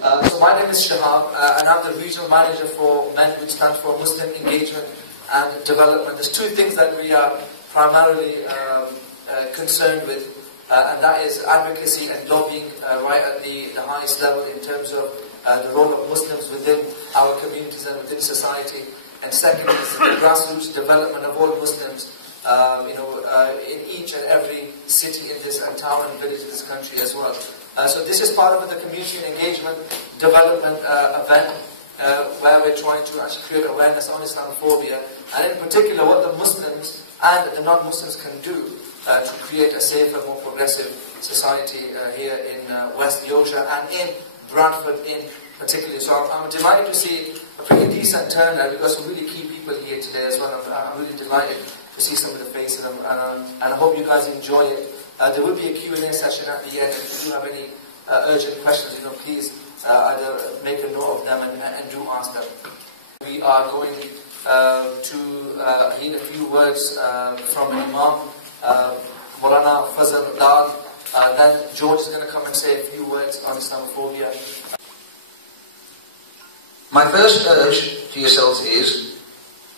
So my name is Shahab, and I'm the regional manager for MEN, which stands for Muslim Engagement and Development. There's two things that we are primarily concerned with, and that is advocacy and lobbying right at the highest level in terms of the role of Muslims within our communities and within society. And second is the grassroots development of all Muslims, in each and every city in this and town and village in this country as well. So this is part of the community engagement development event where we're trying to actually create awareness on Islamophobia, and in particular what the Muslims and the non-Muslims can do to create a safer, more progressive society here in West Yorkshire and in Bradford in particular. So I'm delighted to see a pretty decent turnout. We've got some really key people here today as well. I'm really delighted to see some of the faces, and I hope you guys enjoy it. There will be a Q&A session at the end, and if you do have any urgent questions, please either make a note of them and do ask them. We are going to hear a few words from Imam Maulana Fazal Dal. Then George is going to come and say a few words on Islamophobia. My first urge to yourselves is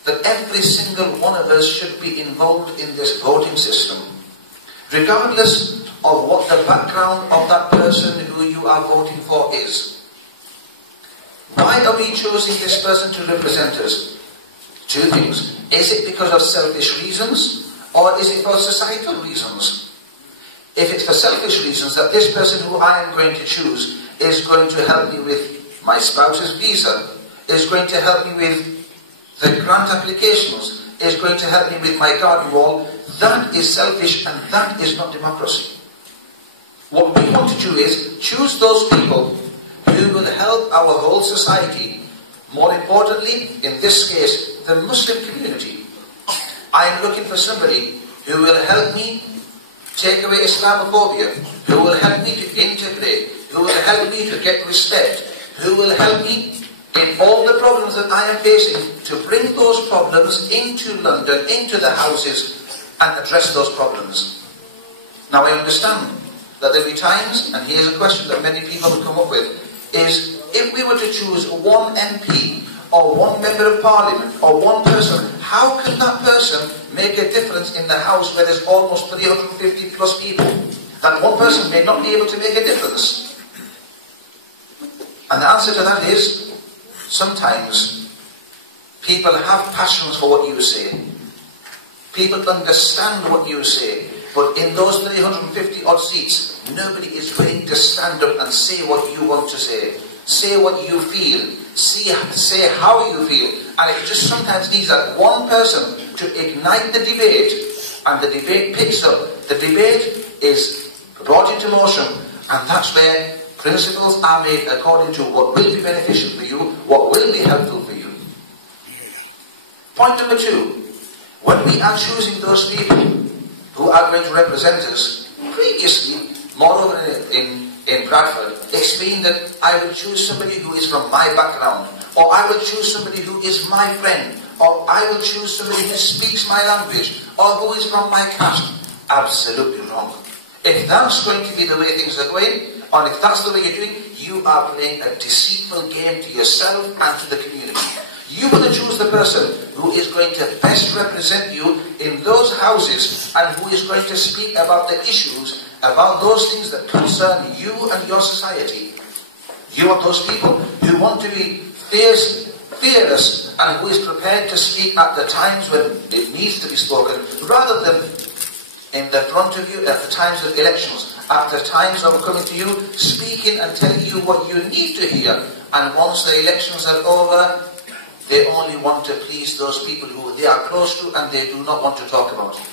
that every single one of us should be involved in this voting system, regardless of what the background of that person who you are voting for is. Why are we choosing this person to represent us? Two things. Is it because of selfish reasons, or is it for societal reasons? If it's for selfish reasons, that this person who I am going to choose is going to help me with my spouse's visa, is going to help me with the grant applications, is going to help me with my garden wall, that is selfish and that is not democracy. What we want to do is choose those people who will help our whole society. More importantly, in this case, the Muslim community. I am looking for somebody who will help me take away Islamophobia, who will help me to integrate, who will help me to get respect, who will help me in all the problems that I am facing to bring those problems into London, into the houses, and address those problems. Now I understand that there will be times, and here's a question that many people will come up with, is if we were to choose one MP, or one member of parliament, or one person, how can that person make a difference in the house where there's almost 350 plus people? That one person may not be able to make a difference. And the answer to that is, sometimes people have passions for what you say. People understand what you say, but in those 350 odd seats, nobody is willing to stand up and say what you want to say. Say what you feel. Say how you feel. And it just sometimes needs that one person to ignite the debate, and the debate picks up. The debate is brought into motion, and that's where principles are made according to what will be beneficial for you, what will be helpful for you. Point number two, when we are choosing those people who are going to represent us, previously, moreover in Bradford, it's been that I will choose somebody who is from my background, or I will choose somebody who is my friend, or I will choose somebody who speaks my language, or who is from my caste. Absolutely wrong. If that's going to be the way things are going, or if that's the way you're doing, you are playing a deceitful game to yourself and to the community. You want to choose the person who is going to best represent you in those houses, and who is going to speak about the issues, about those things that concern you and your society. You want those people who want to be fearless, and who is prepared to speak at the times when it needs to be spoken, rather than in the front of you at the times of elections, at the times of coming to you, speaking and telling you what you need to hear. And once the elections are over, they only want to please those people who they are close to, and they do not want to talk about it.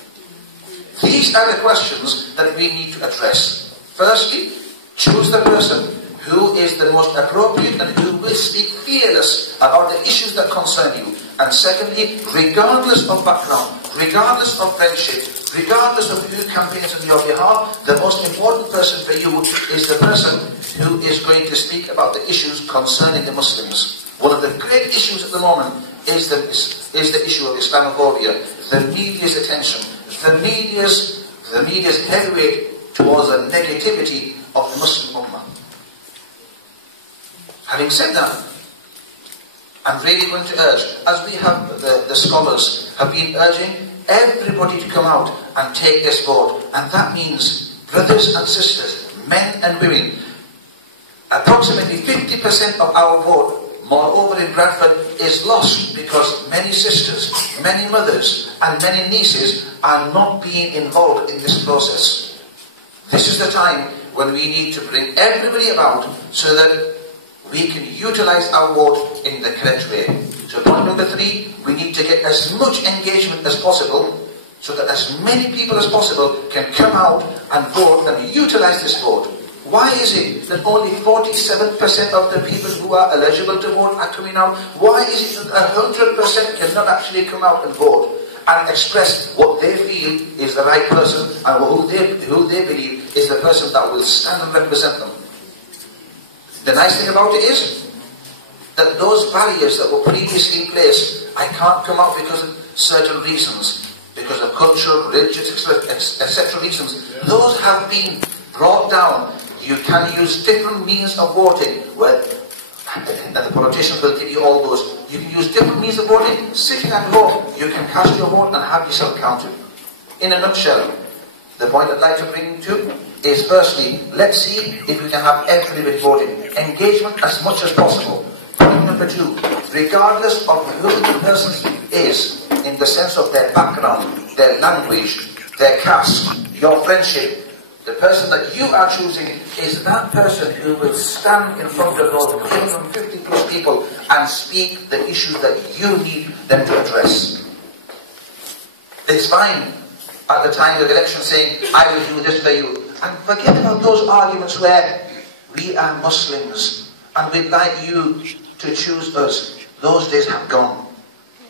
These are the questions that we need to address. Firstly, choose the person who is the most appropriate and who will speak fearless about the issues that concern you. And secondly, regardless of background, regardless of friendship, regardless of who campaigns on your behalf, the most important person for you is the person who is going to speak about the issues concerning the Muslims. One of the great issues at the moment is the issue of Islamophobia, the media's attention, the media's heavyweight towards the negativity of the Muslim Ummah. Having said that, I'm really going to urge, as we have, the scholars have been urging everybody to come out and take this vote. And that means, brothers and sisters, men and women, approximately 50% of our vote, moreover in Bradford, is lost because many sisters, many mothers and many nieces are not being involved in this process. This is the time when we need to bring everybody about so that we can utilize our vote in the correct way. So point number 3, we need to get as much engagement as possible so that as many people as possible can come out and vote and utilize this vote. Why is it that only 47% of the people who are eligible to vote are coming out? Why is it that 100% cannot actually come out and vote and express what they feel is the right person and who they believe is the person that will stand and represent them? The nice thing about it is that those barriers that were previously in place, I can't come out because of certain reasons, because of cultural, religious, etc. reasons, those have been brought down. You can use different means of voting, and the politicians will give you all those. You can use different means of voting. Sitting at home, you can cast your vote and have yourself counted. In a nutshell, the point I'd like to bring to is firstly, let's see if we can have everybody voting. Engagement as much as possible. Point number 2, regardless of who the person is, in the sense of their background, their language, their caste, your friendship, the person that you are choosing is that person who will stand in front of those 150 plus people and speak the issues that you need them to address. It's fine at the time of the election saying, I will do this for you. And forget about those arguments where we are Muslims and we'd like you to choose us. Those days have gone.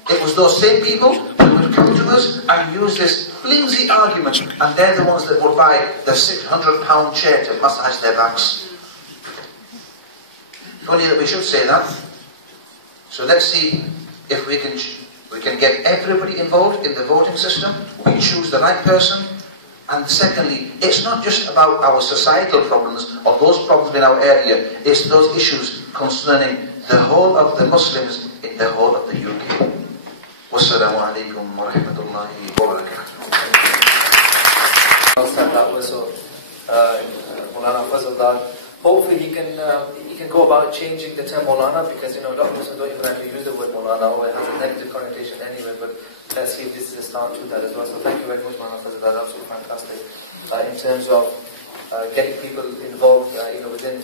It was those same people who would come to us and use this flimsy argument, and they're the ones that would buy the £600 chair to massage their backs. Only that we should say that. So let's see if we can get everybody involved in the voting system. We choose the right person. And secondly, it's not just about our societal problems or those problems in our area, it's those issues concerning the whole of the Muslims in the whole of the UK. Wassalamu alaikum wa rahmatullahi wa barakatuh. That was Maulana Fazaldar. Hopefully he can go about changing the term Maulana, because a lot of Muslims don't even like to use the word Maulana, or it has a negative connotation anyway, but let's see if this is a start to that as well. So thank you very much, Maulana Fazaldar. That's absolutely fantastic. In terms of getting people involved within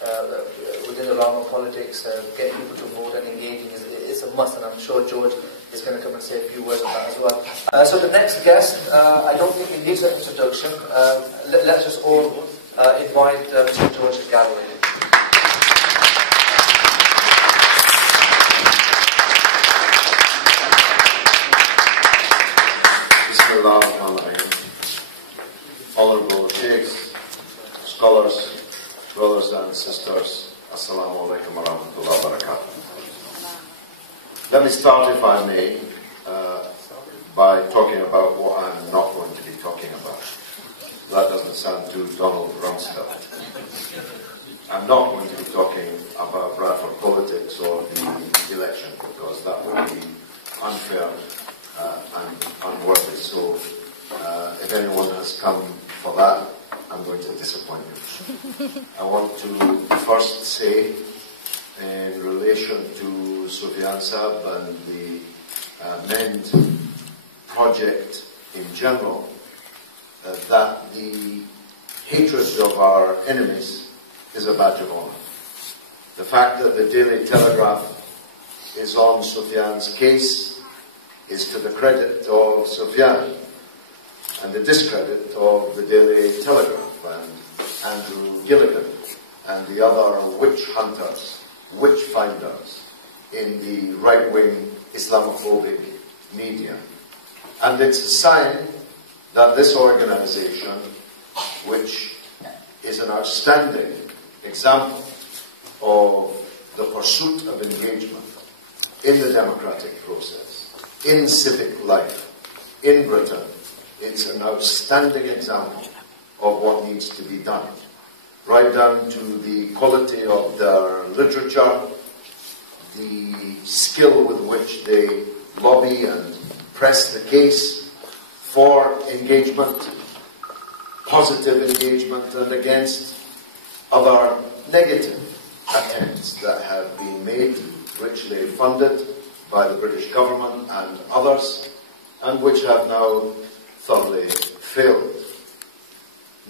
the realm of politics, getting people to vote and engaging is a must, and I'm sure George is going to come and say a few words on that as well. So the next guest, I don't think he needs an introduction. Let's just all invite Mr. George Galloway. Honorable Sheikhs, scholars, brothers and sisters, Assalamu alaikum wa rahmatullahi wa barakatuh. Let me start, if I may, by talking about what I'm not going to be talking about. That doesn't sound too Donald Rumsfeld. I'm not going to be talking about Bradford politics or the election, because that would be unfair and unworthy. So if anyone has come for that, I'm going to disappoint you. I want to first say, in relation to Sufyan Saab and the MEND project in general, that the hatred of our enemies is a badge of honor. The fact that the Daily Telegraph is on Sufyan's case is to the credit of Sufyan and the discredit of the Daily Telegraph and Andrew Gilligan and the other witch hunters, witch finders in the right-wing Islamophobic media. And it's a sign that this organization, which is an outstanding example of the pursuit of engagement in the democratic process, in civic life, in Britain, it's an outstanding example of what needs to be done, right down to the quality of their literature, the skill with which they lobby and press the case for engagement, positive engagement, and against other negative attempts that have been made, richly funded by the British government and others, and which have now thoroughly failed.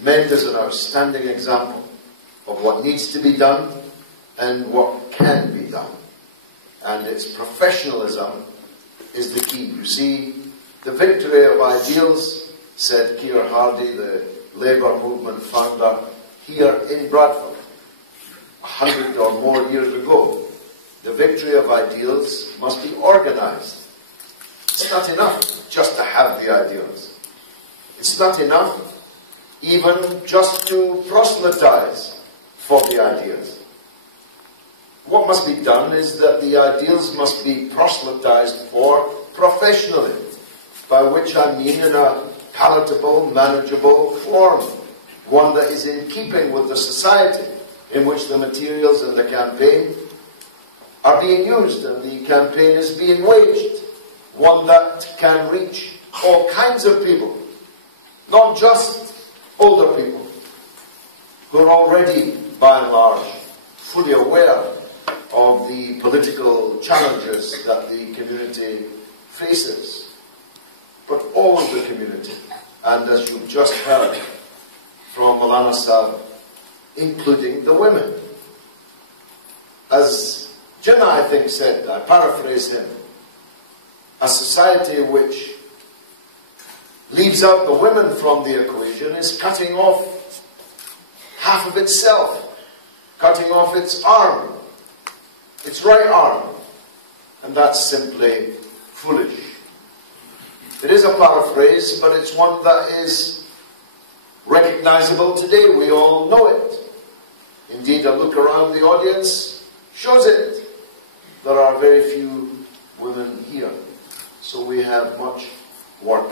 MEND is an outstanding example of what needs to be done and what can be done. And its professionalism is the key. You see, the victory of ideals, said Keir Hardie, the Labour movement founder, here in Bradford, 100 or more years ago. The victory of ideals must be organised. It's not enough just to have the ideals. It's not enough even just to proselytise for the ideas. What must be done is that the ideals must be proselytised for professionally, by which I mean in a palatable, manageable form, one that is in keeping with the society in which the materials in the campaign are being used and the campaign is being waged, one that can reach all kinds of people, not just older people, who are already, by and large, fully aware of the political challenges that the community faces, but all of the community. And as you've just heard from Maulana Sahib, including the women. As Jinnah, I think, said, I paraphrase him, a society which leaves out the women from the equation is cutting off half of itself, cutting off its arm, its right arm, and that's simply foolish. It is a paraphrase, but it's one that is recognizable today. We all know it. Indeed, a look around the audience shows it. There are very few women here, so we have much work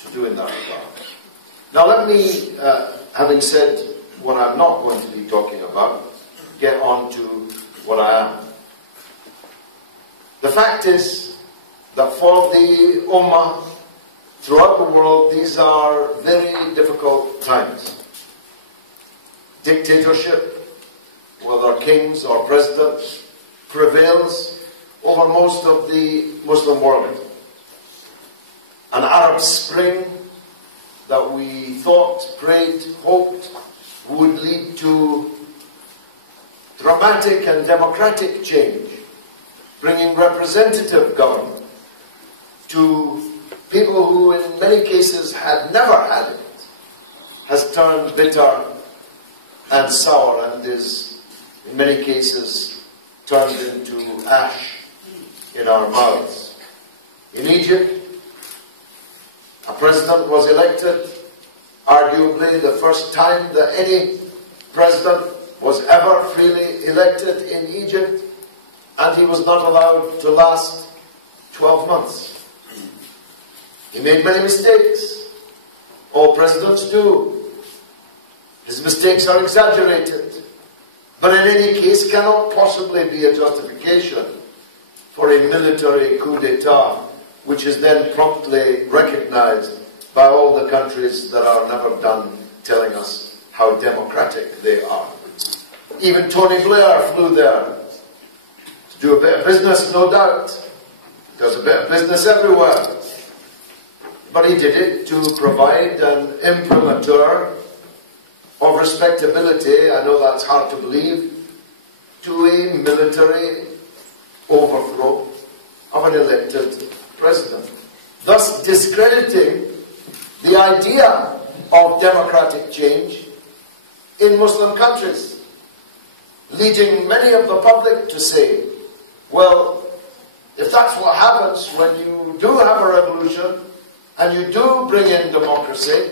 to do in that regard. Now let me, having said what I'm not going to be talking about, get on to what I am. The fact is that for the Ummah throughout the world, these are very difficult times. Dictatorship, whether kings or presidents, prevails over most of the Muslim world. An Arab Spring that we thought, prayed, hoped would lead to dramatic and democratic change, bringing representative government to people who in many cases had never had it, has turned bitter and sour and is in many cases turned into ash in our mouths. In Egypt, a president was elected, arguably the first time that any president was ever freely elected in Egypt, and he was not allowed to last 12 months. He made many mistakes. All presidents do. His mistakes are exaggerated, but in any case cannot possibly be a justification for a military coup d'etat, which is then promptly recognized by all the countries that are never done telling us how democratic they are. Even Tony Blair flew there to do a bit of business, no doubt. He does a bit of business everywhere. But he did it to provide an imprimatur of respectability, I know that's hard to believe, to a military overthrow of an elected president, thus discrediting the idea of democratic change in Muslim countries, leading many of the public to say, well, if that's what happens when you do have a revolution and you do bring in democracy,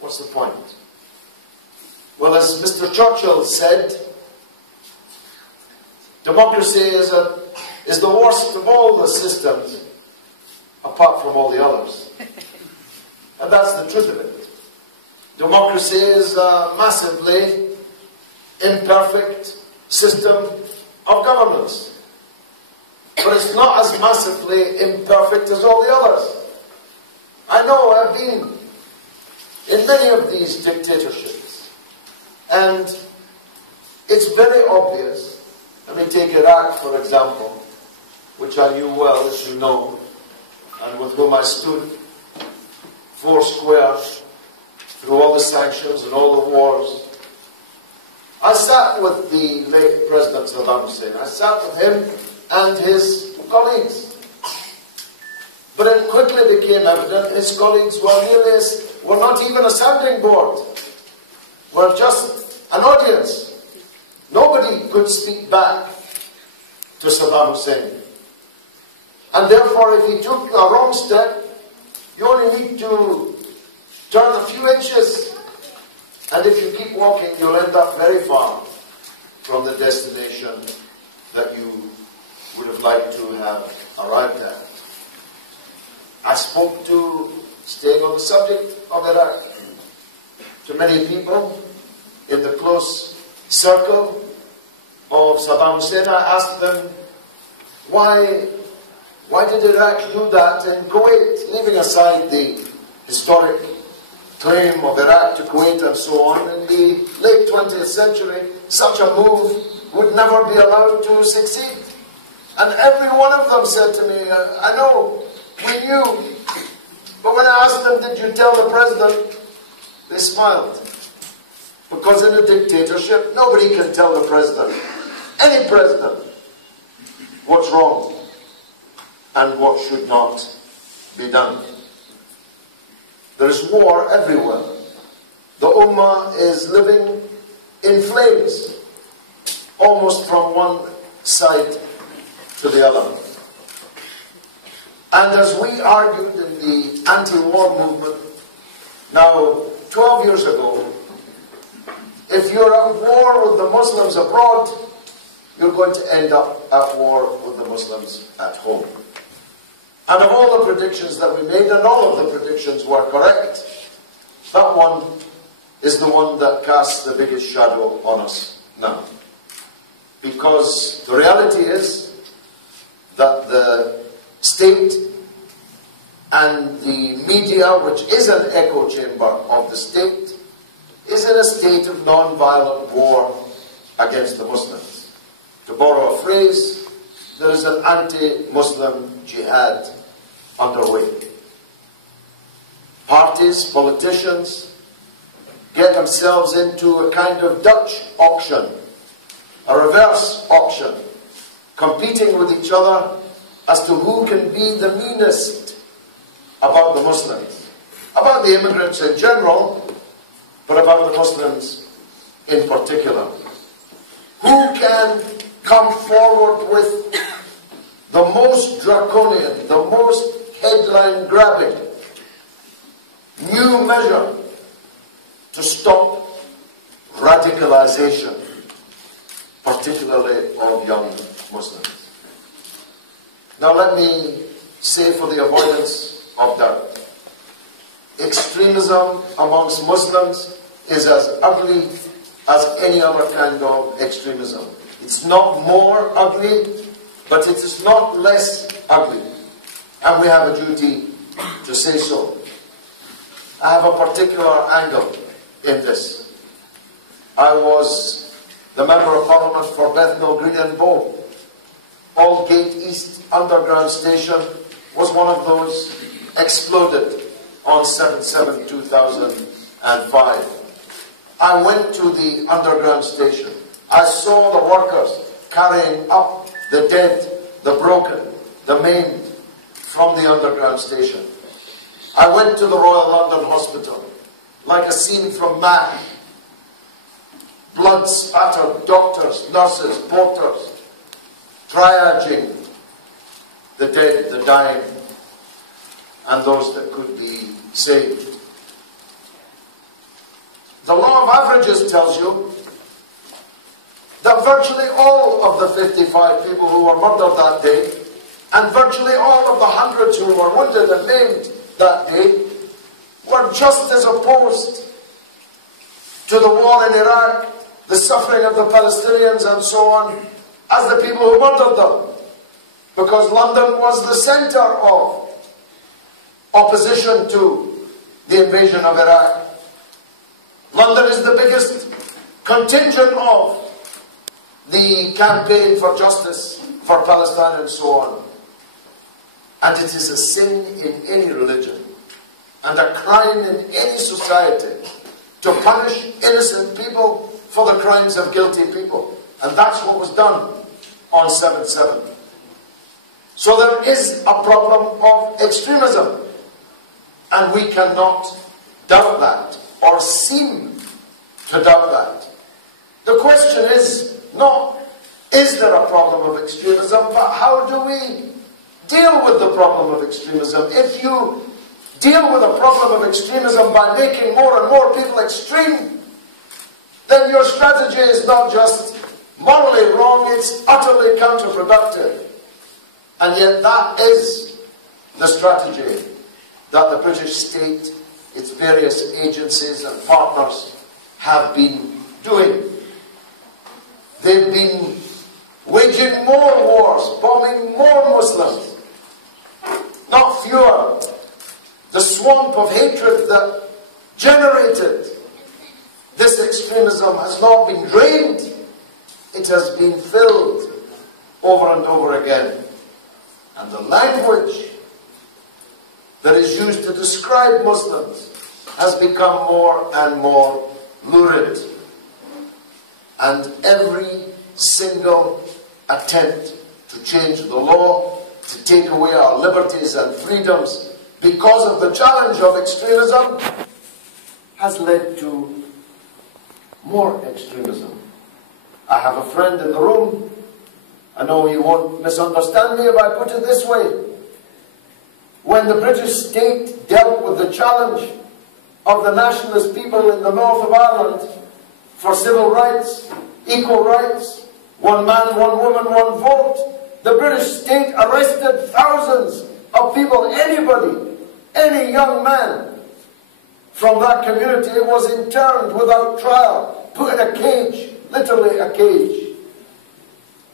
what's the point? Well, as Mr. Churchill said, democracy is the worst of all the systems, apart from all the others. And that's the truth of it. Democracy is a massively imperfect system of governance. But it's not as massively imperfect as all the others. I know I've been in many of these dictatorships, and it's very obvious. Let me take Iraq, for example, which I knew well, as you know, and with whom I stood four square through all the sanctions and all the wars. I sat with the late President Saddam Hussein. I sat with him and his colleagues. But it quickly became evident his colleagues were not even a sounding board, were just an audience. Nobody could speak back to Saddam Hussein. And therefore, if he took a wrong step, you only need to turn a few inches. And if you keep walking, you'll end up very far from the destination that you would have liked to have arrived at. I spoke to, staying on the subject of Iraq, to many people in the close circle of Saddam Hussein. I asked them, why did Iraq do that in Kuwait, leaving aside the historic claim of Iraq to Kuwait and so on? In the late 20th century, such a move would never be allowed to succeed. And every one of them said to me, I know, we knew, but when I asked them, did you tell the president? They smiled. Because in a dictatorship, nobody can tell the president, any president, what's wrong and what should not be done. There is war everywhere. The Ummah is living in flames, almost from one side to the other. And as we argued in the anti-war movement, now 12 years ago, if you're at war with the Muslims abroad, you're going to end up at war with the Muslims at home. And of all the predictions that we made, and all of the predictions were correct, that one is the one that casts the biggest shadow on us now. Because the reality is that the state and the media, which is an echo chamber of the state, is in a state of non-violent war against the Muslims. To borrow a phrase, there is an anti-Muslim jihad underway. Parties, politicians, get themselves into a kind of Dutch auction, a reverse auction, competing with each other as to who can be the meanest about the Muslims, about the immigrants in general, but about the Muslims in particular. Who can come forward with the most draconian, the most headline-grabbing new measure to stop radicalization, particularly of young Muslims. Now let me say, for the avoidance of doubt, extremism amongst Muslims is as ugly as any other kind of extremism. It's not more ugly, but it is not less ugly. And we have a duty to say so. I have a particular angle in this. I was the Member of Parliament for Bethnal Green and Bow. Aldgate East Underground Station was one of those exploded on 7/7/2005. I went to the underground station. I saw the workers carrying up the dead, the broken, the maimed from the underground station. I went to the Royal London Hospital, like a scene from Mad. Blood-spattered doctors, nurses, porters, triaging the dead, the dying, and those that could be saved. The law of averages tells you that virtually all of the 55 people who were murdered that day, and virtually all of the hundreds who were wounded and maimed that day, were just as opposed to the war in Iraq, the suffering of the Palestinians and so on, as the people who murdered them, because London was the centre of opposition to the invasion of Iraq. London is the biggest contingent of the campaign for justice for Palestine and so on. And it is a sin in any religion and a crime in any society to punish innocent people for the crimes of guilty people. And that's what was done on 7/7. So there is a problem of extremism, and we cannot doubt that or seem to doubt that. The question is not, is there a problem of extremism, but how do we deal with the problem of extremism? If you deal with the problem of extremism by making more and more people extreme, then your strategy is not just morally wrong, it's utterly counterproductive. And yet that is the strategy that the British state, its various agencies and partners have been doing. They've been waging more wars, bombing more Muslims, not fewer. The swamp of hatred that generated this extremism has not been drained, it has been filled over and over again. And the language that is used to describe Muslims has become more and more lurid. And every single attempt to change the law, to take away our liberties and freedoms because of the challenge of extremism, has led to more extremism. I have a friend in the room. I know you won't misunderstand me if I put it this way. When the British state dealt with the challenge of the nationalist people in the north of Ireland for civil rights, equal rights, one man, one woman, one vote, the British state arrested thousands of people. Anybody, any young man from that community was interned without trial, put in a cage, literally a cage.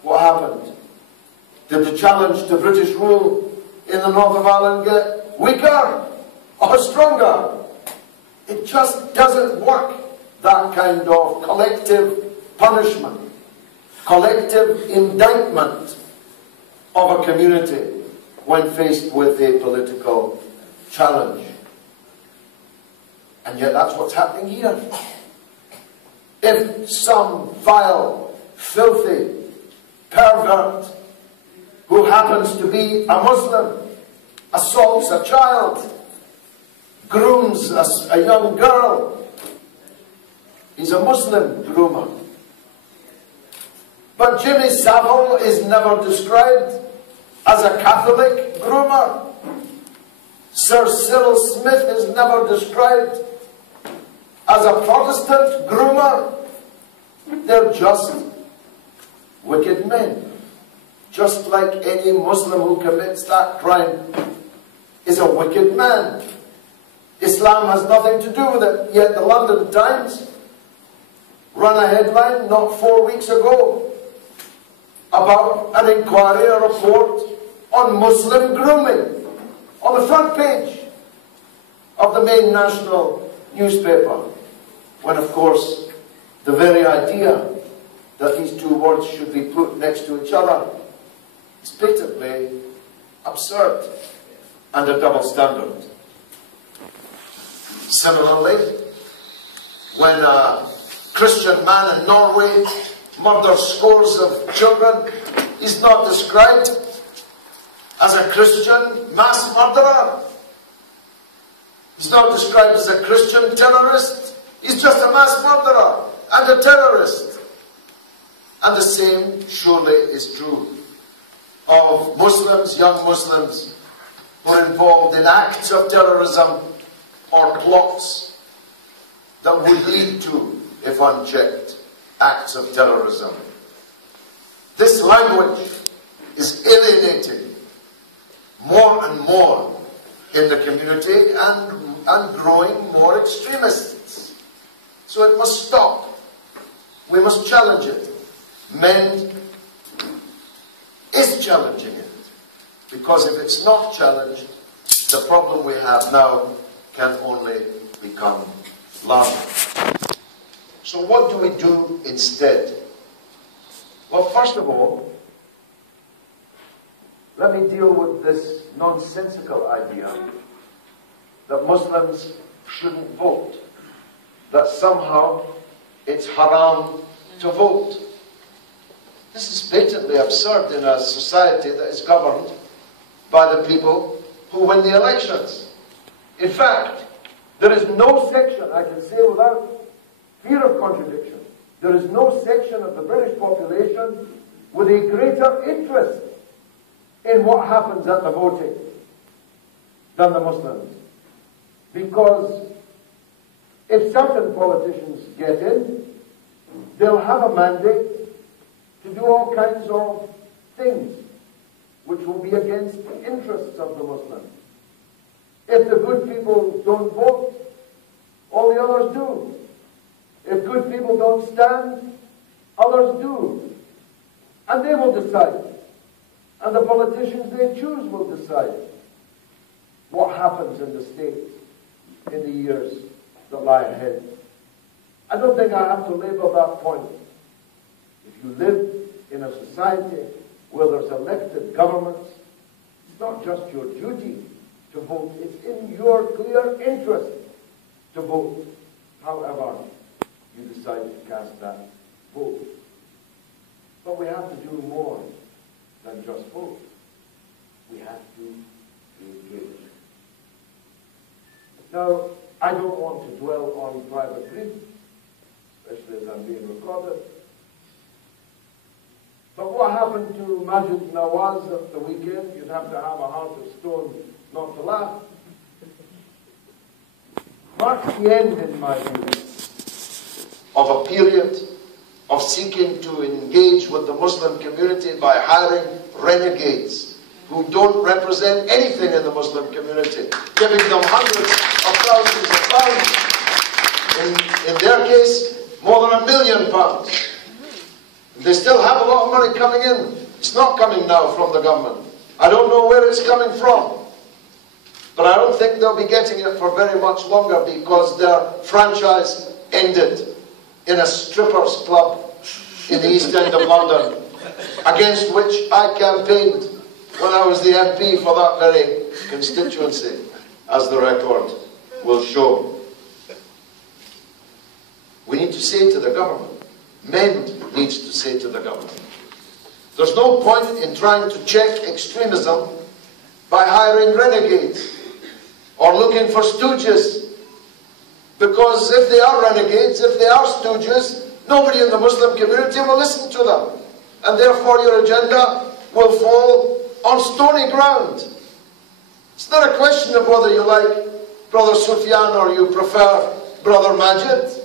What happened? Did the challenge to British rule in the north of Ireland get weaker or stronger? It just doesn't work, that kind of collective punishment, collective indictment of a community when faced with a political challenge. And yet that's what's happening here. If some vile, filthy pervert who happens to be a Muslim assaults a child, grooms a young girl, he's a Muslim groomer. But Jimmy Savile is never described as a Catholic groomer. Sir Cyril Smith is never described as a Protestant groomer. They're just wicked men. Just like any Muslim who commits that crime is a wicked man. Islam has nothing to do with it. Yet the London Times ran a headline not 4 weeks ago about an inquiry, a report on Muslim grooming on the front page of the main national newspaper, when of course the very idea that these two words should be put next to each other is patently absurd and a double standard. Similarly, when a Christian man in Norway murders scores of children, he's not described as a Christian mass murderer. He's not described as a Christian terrorist. He's just a mass murderer and a terrorist. And the same surely is true of Muslims, young Muslims, who are involved in acts of terrorism or plots that would lead to, if unchecked, acts of terrorism. This language is alienating more and more in the community and growing more extremists. So it must stop. We must challenge it, mend is challenging it. Because if it's not challenged, the problem we have now can only become larger. So what do we do instead? Well, first of all, let me deal with this nonsensical idea that Muslims shouldn't vote, that somehow it's haram to vote. This is patently absurd in a society that is governed by the people who win the elections. In fact, there is no section, I can say without fear of contradiction, there is no section of the British population with a greater interest in what happens at the voting than the Muslims. Because if certain politicians get in, they'll have a mandate to do all kinds of things which will be against the interests of the Muslims. If the good people don't vote, all the others do. If good people don't stand, others do. And they will decide. And the politicians they choose will decide what happens in the state in the years that lie ahead. I don't think I have to labor that point. If you live in a society where there's elected governments, it's not just your duty to vote, it's in your clear interest to vote, however you decide to cast that vote. But we have to do more than just vote. We have to be engaged. Now, I don't want to dwell on private grief, especially as I'm being recorded. But what happened to Majid Nawaz at the weekend, you'd have to have a heart of stone not to laugh, marks the end, in my view, of a period of seeking to engage with the Muslim community by hiring renegades who don't represent anything in the Muslim community, giving them hundreds of thousands of pounds. In their case, more than £1 million. They still have a lot of money coming in. It's not coming now from the government. I don't know where it's coming from. But I don't think they'll be getting it for very much longer because their franchise ended in a strippers club in the East End of London, against which I campaigned when I was the MP for that very constituency, as the record will show. We need to say to the government, MEND needs to say to the government, there's no point in trying to check extremism by hiring renegades or looking for stooges, because if they are renegades, if they are stooges, nobody in the Muslim community will listen to them, and therefore your agenda will fall on stony ground. It's not a question of whether you like Brother Sufyan or you prefer Brother Majid.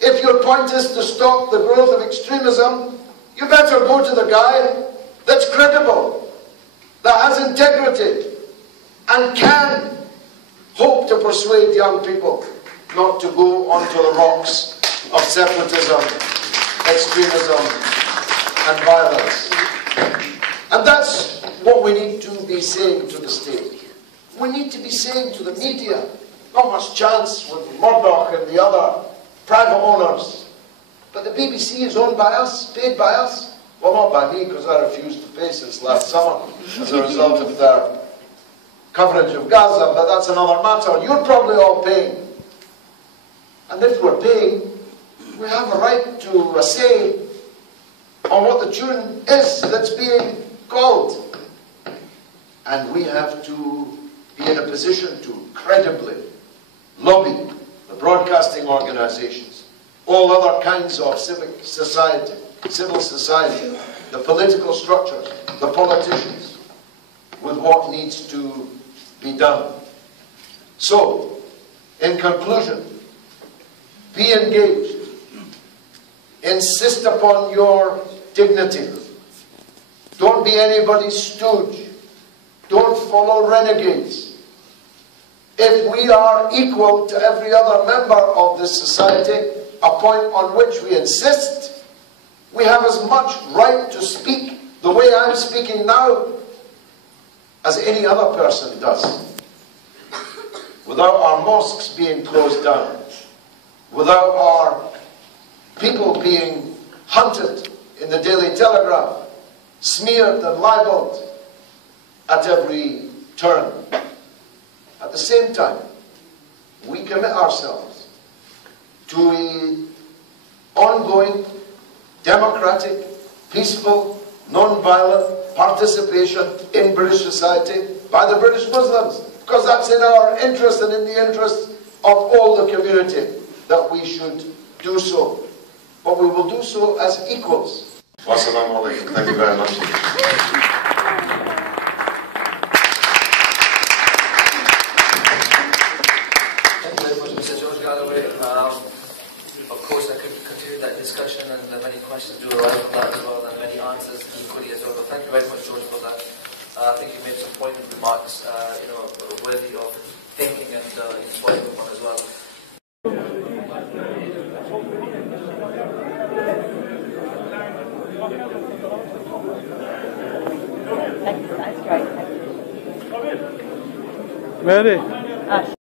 If your point is to stop the growth of extremism, you better go to the guy that's credible, that has integrity, and can hope to persuade young people not to go onto the rocks of separatism, extremism, and violence. And that's what we need to be saying to the state. We need to be saying to the media, not much chance with Murdoch and the other private owners, but the BBC is owned by us, paid by us. Well, not by me, because I refused to pay since last summer as a result of their coverage of Gaza, but that's another matter. You're probably all paying. And if we're paying, we have a right to a say on what the tune is that's being called. And we have to be in a position to credibly lobby the broadcasting organizations, all other kinds of civil society, the political structures, the politicians, with what needs to be done. So, in conclusion, be engaged. Insist upon your dignity. Don't be anybody's stooge. Don't follow renegades. If we are equal to every other member of this society, a point on which we insist, we have as much right to speak the way I'm speaking now, as any other person does, without our mosques being closed down, without our people being hunted in the Daily Telegraph, smeared and libelled at every turn. At the same time, we commit ourselves to an ongoing, democratic, peaceful, non-violent participation in British society by the British Muslims, because that's in our interest and in the interest of all the community that we should do so. But we will do so as equals. Wassalamu alaikum. Thank you very much. Thank you very much, Mr. George Galloway. Of course, I could continue that discussion, and many questions do arise from that as well, and many answers equally as well. But thank you very much, George, for that. I think you made some poignant remarks, worthy of thinking and inspiring upon as well. That's great. Mary.